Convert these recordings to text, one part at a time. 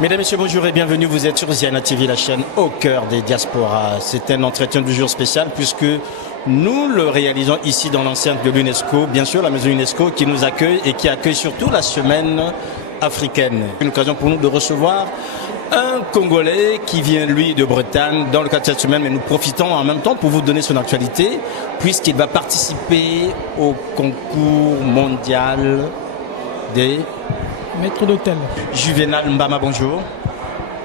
Mesdames, Messieurs, bonjour et bienvenue. Vous êtes sur Ziana TV, la chaîne au cœur des diasporas. C'est un entretien du jour spécial puisque nous le réalisons ici dans l'enceinte de l'UNESCO, bien sûr la maison UNESCO qui nous accueille et qui accueille surtout la semaine africaine. Une occasion pour nous de recevoir un Congolais qui vient, lui, de Bretagne dans le cadre de cette semaine, mais nous profitons en même temps pour vous donner son actualité puisqu'il va participer au concours mondial des maître d'hôtel. Juvenal Mbama, bonjour.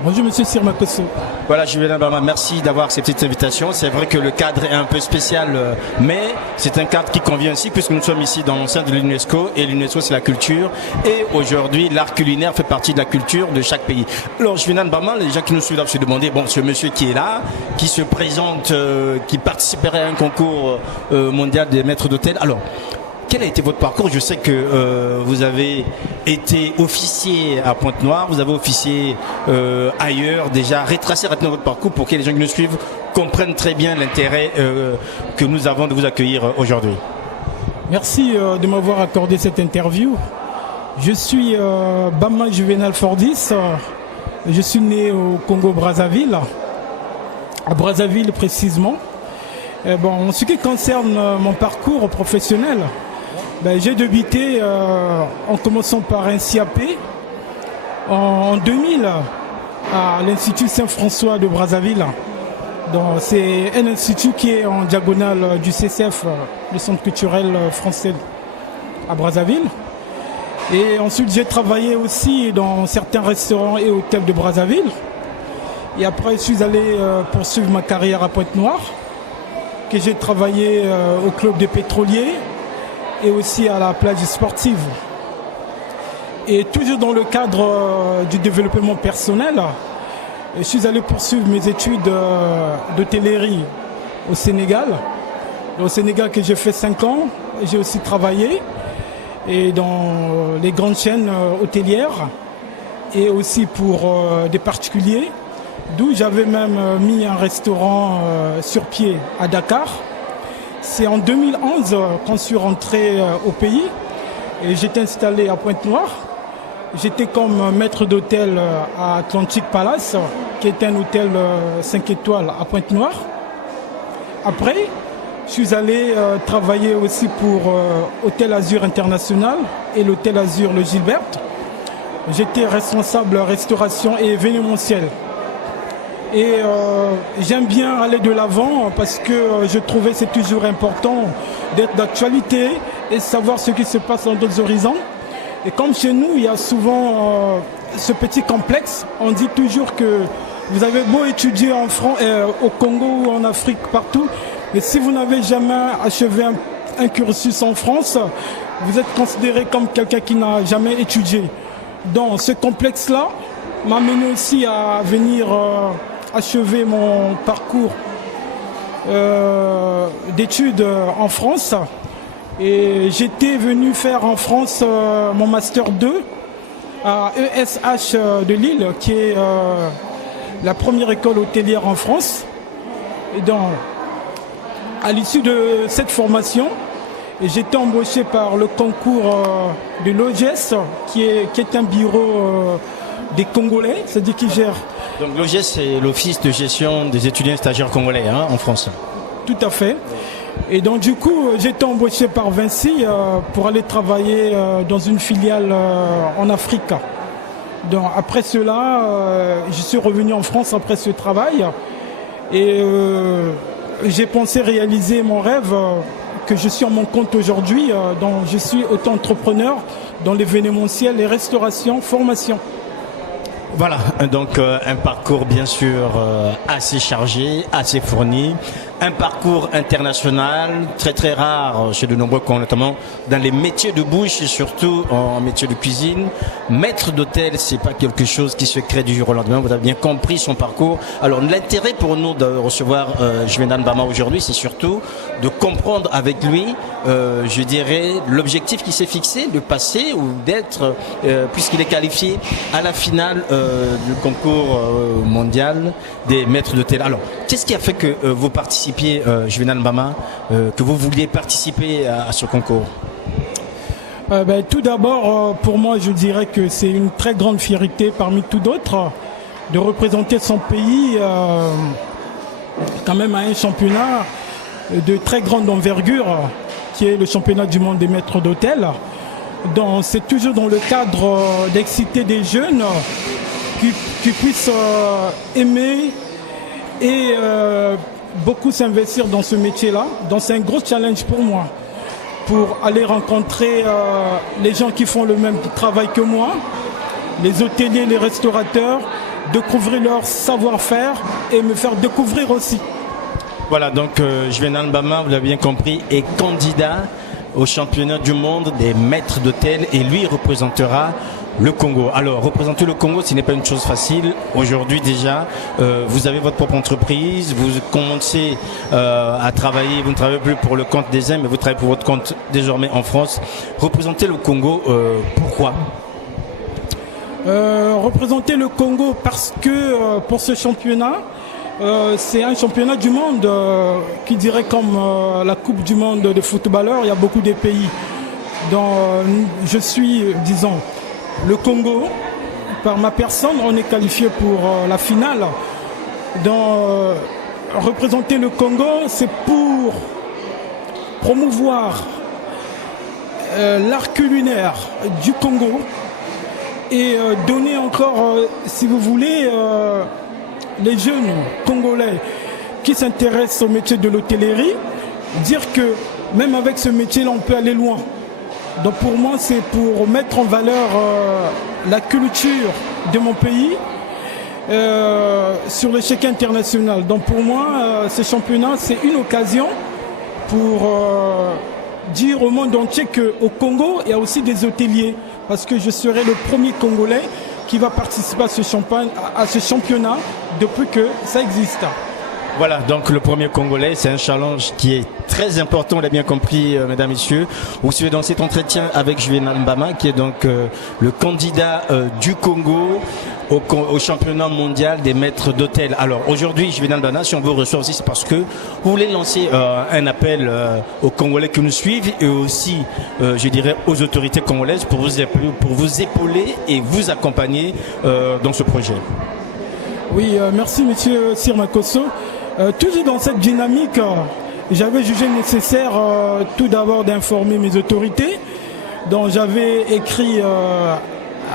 Bonjour Monsieur Sirmakoso. Voilà, Juvenal Mbama, merci d'avoir accepté cette invitation. C'est vrai que le cadre est un peu spécial, mais c'est un cadre qui convient aussi puisque nous sommes ici dans l'enceinte de l'UNESCO et l'UNESCO c'est la culture. Et aujourd'hui, l'art culinaire fait partie de la culture de chaque pays. Alors Juvenal Mbama, les gens qui nous suivent doivent se demander, bon, ce monsieur qui est là, qui se présente, qui participerait à un concours mondial des maîtres d'hôtel. Alors, quel a été votre parcours? Je sais que vous avez été officier à Pointe-Noire, vous avez officié ailleurs. Déjà, retracez rapidement votre parcours pour que les gens qui nous suivent comprennent très bien l'intérêt que nous avons de vous accueillir aujourd'hui. Merci de m'avoir accordé cette interview. Je suis Bama Juvenal Fordis. Je suis né au Congo-Brazzaville, à Brazzaville précisément. Bon, en ce qui concerne mon parcours professionnel, j'ai débuté en commençant par un CAP en 2000 à l'Institut Saint-François de Brazzaville. C'est un institut qui est en diagonale du CCF, le Centre culturel français à Brazzaville. Et ensuite j'ai travaillé aussi dans certains restaurants et hôtels de Brazzaville. Et après je suis allé poursuivre ma carrière à Pointe-Noire, que j'ai travaillé au club des pétroliers et aussi à la plage sportive. Et toujours dans le cadre du développement personnel, je suis allé poursuivre mes études d'hôtellerie au Sénégal. Au Sénégal que j'ai fait 5 ans, j'ai aussi travaillé et dans les grandes chaînes hôtelières et aussi pour des particuliers, d'où j'avais même mis un restaurant sur pied à Dakar. C'est en 2011 quand je suis rentré au pays et j'étais installé à Pointe-Noire. J'étais comme maître d'hôtel à Atlantic Palace, qui est un hôtel 5 étoiles à Pointe-Noire. Après, je suis allé travailler aussi pour Hôtel Azur International et l'Hôtel Azur Le Gilbert. J'étais responsable restauration et événementiel. Et j'aime bien aller de l'avant parce que je trouvais que c'est toujours important d'être d'actualité et savoir ce qui se passe dans d'autres horizons. Et comme chez nous, il y a souvent ce petit complexe, on dit toujours que vous avez beau étudier en France, au Congo ou en Afrique, partout, mais si vous n'avez jamais achevé un cursus en France, vous êtes considéré comme quelqu'un qui n'a jamais étudié. Donc ce complexe-là m'a mené aussi à venir achever mon parcours d'études en France. Et j'étais venu faire en France mon Master 2 à ESH de Lille, qui est la première école hôtelière en France. Et donc, à l'issue de cette formation, j'étais embauché par le concours de l'OGES, qui est un bureau des Congolais, c'est-à-dire qui gère. Donc l'OGES, c'est l'Office de gestion des étudiants et stagiaires congolais en France. Tout à fait. Et donc du coup, j'ai été embauché par Vinci pour aller travailler dans une filiale en Afrique. Donc après cela, je suis revenu en France après ce travail et j'ai pensé réaliser mon rêve que je suis en mon compte aujourd'hui. Donc je suis auto-entrepreneur dans l'événementiel, les restaurations, formation. Voilà, donc un parcours bien sûr assez chargé, assez fourni, un parcours international très très rare chez de nombreux, notamment dans les métiers de bouche et surtout en métier de cuisine. Maître d'hôtel, c'est pas quelque chose qui se crée du jour au lendemain. Vous avez bien compris son parcours. Alors l'intérêt pour nous de recevoir Juvenal Mbama aujourd'hui, c'est surtout de comprendre avec lui, je dirais, l'objectif qu'il s'est fixé, de passer ou d'être, puisqu'il est qualifié à la finale du concours mondial des maîtres d'hôtel. Alors, qu'est-ce qui a fait que vous participiez, Juvenal Mbama, que vous vouliez participer à ce concours? Tout d'abord, pour moi, je dirais que c'est une très grande fierté parmi tout d'autres de représenter son pays quand même à un championnat de très grande envergure qui est le championnat du monde des maîtres d'hôtel. Donc c'est toujours dans le cadre d'exciter des jeunes qui puissent aimer et beaucoup s'investir dans ce métier-là. Donc c'est un gros challenge pour moi, pour aller rencontrer les gens qui font le même travail que moi, les hôteliers, les restaurateurs, découvrir leur savoir-faire et me faire découvrir aussi. Voilà, donc Juvénal Mbama, vous l'avez bien compris, est candidat au championnat du monde des maîtres d'hôtel et lui représentera le Congo. Alors, représenter le Congo, ce n'est pas une chose facile. Aujourd'hui déjà, vous avez votre propre entreprise, vous commencez à travailler, vous ne travaillez plus pour le compte des uns, mais vous travaillez pour votre compte désormais en France. Représenter le Congo, pourquoi ? Représenter le Congo parce que pour ce championnat, c'est un championnat du monde qui dirait comme la Coupe du monde de footballeurs, il y a beaucoup de pays. Donc je suis, disons, le Congo, par ma personne, on est qualifié pour la finale. Donc représenter le Congo, c'est pour promouvoir l'art culinaire du Congo et donner encore, si vous voulez, les jeunes Congolais qui s'intéressent au métier de l'hôtellerie, dire que même avec ce métier-là, on peut aller loin. Donc pour moi, c'est pour mettre en valeur la culture de mon pays sur l'échiquier international. Donc pour moi, ce championnat, c'est une occasion pour dire au monde entier qu'au Congo, il y a aussi des hôteliers. Parce que je serai le premier Congolais qui va participer à ce championnat depuis que ça existe. Voilà, donc le premier Congolais, c'est un challenge qui est très important, on l'a bien compris, mesdames, messieurs. Vous suivez dans cet entretien avec Juvénal Mbama, qui est donc le candidat du Congo au championnat mondial des maîtres d'hôtel. Alors aujourd'hui, Juvénal Mbama, si on vous reçoit aussi, c'est parce que vous voulez lancer un appel aux Congolais qui nous suivent et aussi, je dirais, aux autorités congolaises pour vous épauler et vous accompagner dans ce projet. Oui, merci monsieur Sirmakosso. Toujours dans cette dynamique, j'avais jugé nécessaire tout d'abord d'informer mes autorités. Donc j'avais écrit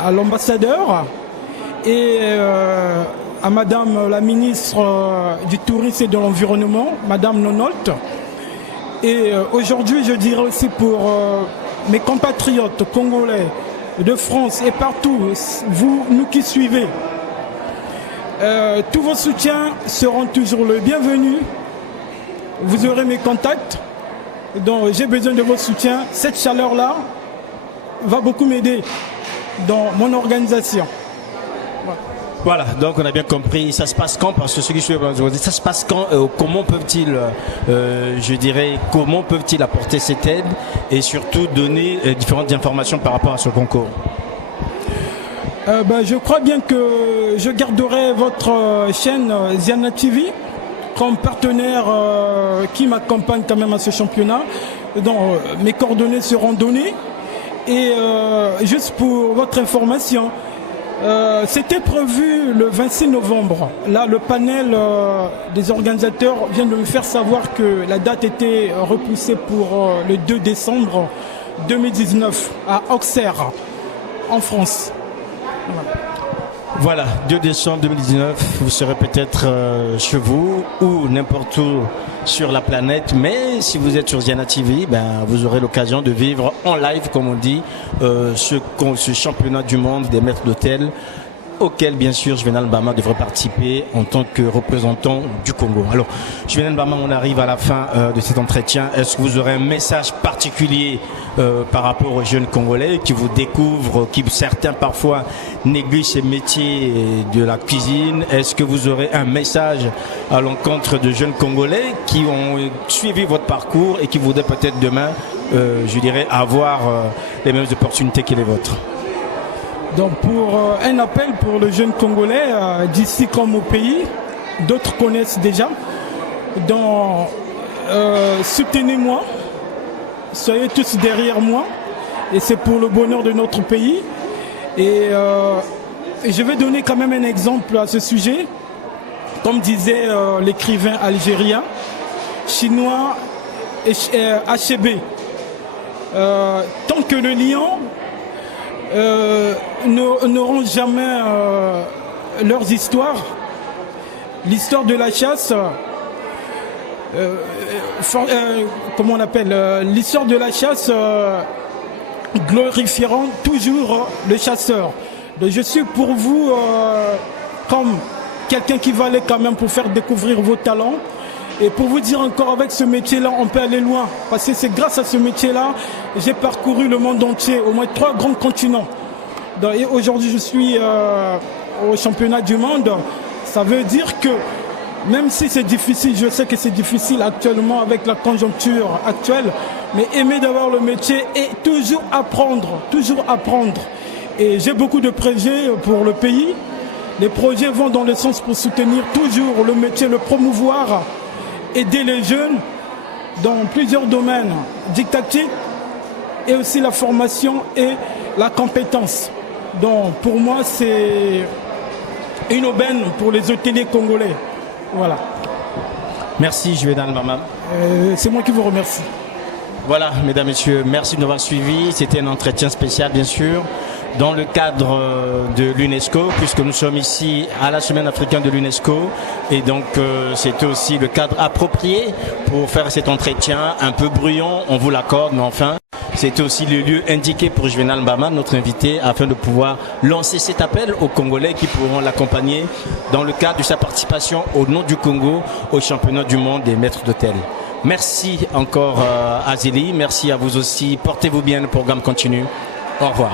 à l'ambassadeur et à madame la ministre du Tourisme et de l'Environnement, madame Nonolt. Et aujourd'hui, je dirais aussi pour mes compatriotes congolais de France et partout, nous qui suivez, tous vos soutiens seront toujours le bienvenu. Vous aurez mes contacts. Donc j'ai besoin de vos soutiens. Cette chaleur-là va beaucoup m'aider dans mon organisation. Voilà, donc on a bien compris. Ça se passe quand? Parce que ceux qui suivent, ça se passe quand? Comment peuvent-ils, je dirais, comment peuvent-ils apporter cette aide et surtout donner différentes informations par rapport à ce concours? Je crois bien que je garderai votre chaîne Ziana TV comme partenaire qui m'accompagne quand même à ce championnat. Donc mes coordonnées seront données. Et juste pour votre information, c'était prévu le 26 novembre. Là, le panel des organisateurs vient de me faire savoir que la date était repoussée pour le 2 décembre 2019 à Auxerre, en France. Voilà, 2 décembre 2019, vous serez peut-être chez vous ou n'importe où sur la planète, mais si vous êtes sur Ziana TV, vous aurez l'occasion de vivre en live, comme on dit, ce championnat du monde des maîtres d'hôtel auquel bien sûr Juvénal Mbama devrait participer en tant que représentant du Congo. Alors Juvénal Mbama, on arrive à la fin de cet entretien. Est-ce que vous aurez un message particulier par rapport aux jeunes Congolais qui vous découvrent, qui certains parfois négligent ces métiers de la cuisine? Est-ce que vous aurez un message à l'encontre de jeunes Congolais qui ont suivi votre parcours et qui voudraient peut-être demain, je dirais, avoir les mêmes opportunités que les vôtres? Donc pour un appel pour le jeune Congolais d'ici comme au pays, d'autres connaissent déjà. Donc soutenez-moi, soyez tous derrière moi et c'est pour le bonheur de notre pays. Et je vais donner quand même un exemple à ce sujet. Comme disait l'écrivain algérien, chinois HB, tant que le lion n'auront jamais leurs histoires, l'histoire de la chasse, comment on appelle, l'histoire de la chasse glorifieront toujours le chasseur. Donc je suis pour vous comme quelqu'un qui va aller quand même pour faire découvrir vos talents. Et pour vous dire encore, avec ce métier-là, on peut aller loin. Parce que c'est grâce à ce métier-là, j'ai parcouru le monde entier, au moins 3 grands continents. Et aujourd'hui, je suis au championnat du monde. Ça veut dire que, même si c'est difficile, je sais que c'est difficile actuellement avec la conjoncture actuelle, mais aimer d'avoir le métier et toujours apprendre, toujours apprendre. Et j'ai beaucoup de projets pour le pays. Les projets vont dans le sens pour soutenir toujours le métier, le promouvoir, aider les jeunes dans plusieurs domaines, didactique et aussi la formation et la compétence. Donc pour moi, c'est une aubaine pour les hôteliers congolais. Voilà. Merci Juvénal Mbama. C'est moi qui vous remercie. Voilà, mesdames, messieurs, merci de nous avoir suivis. C'était un entretien spécial, bien sûr, dans le cadre de l'UNESCO, puisque nous sommes ici à la Semaine africaine de l'UNESCO. Et donc, c'était aussi le cadre approprié pour faire cet entretien un peu bruyant, on vous l'accorde, mais enfin, c'était aussi le lieu indiqué pour Juvénal Mbama, notre invité, afin de pouvoir lancer cet appel aux Congolais qui pourront l'accompagner dans le cadre de sa participation au nom du Congo au championnat du monde des maîtres d'hôtel. Merci encore Azélie, merci à vous aussi, portez-vous bien, le programme continue. Au revoir.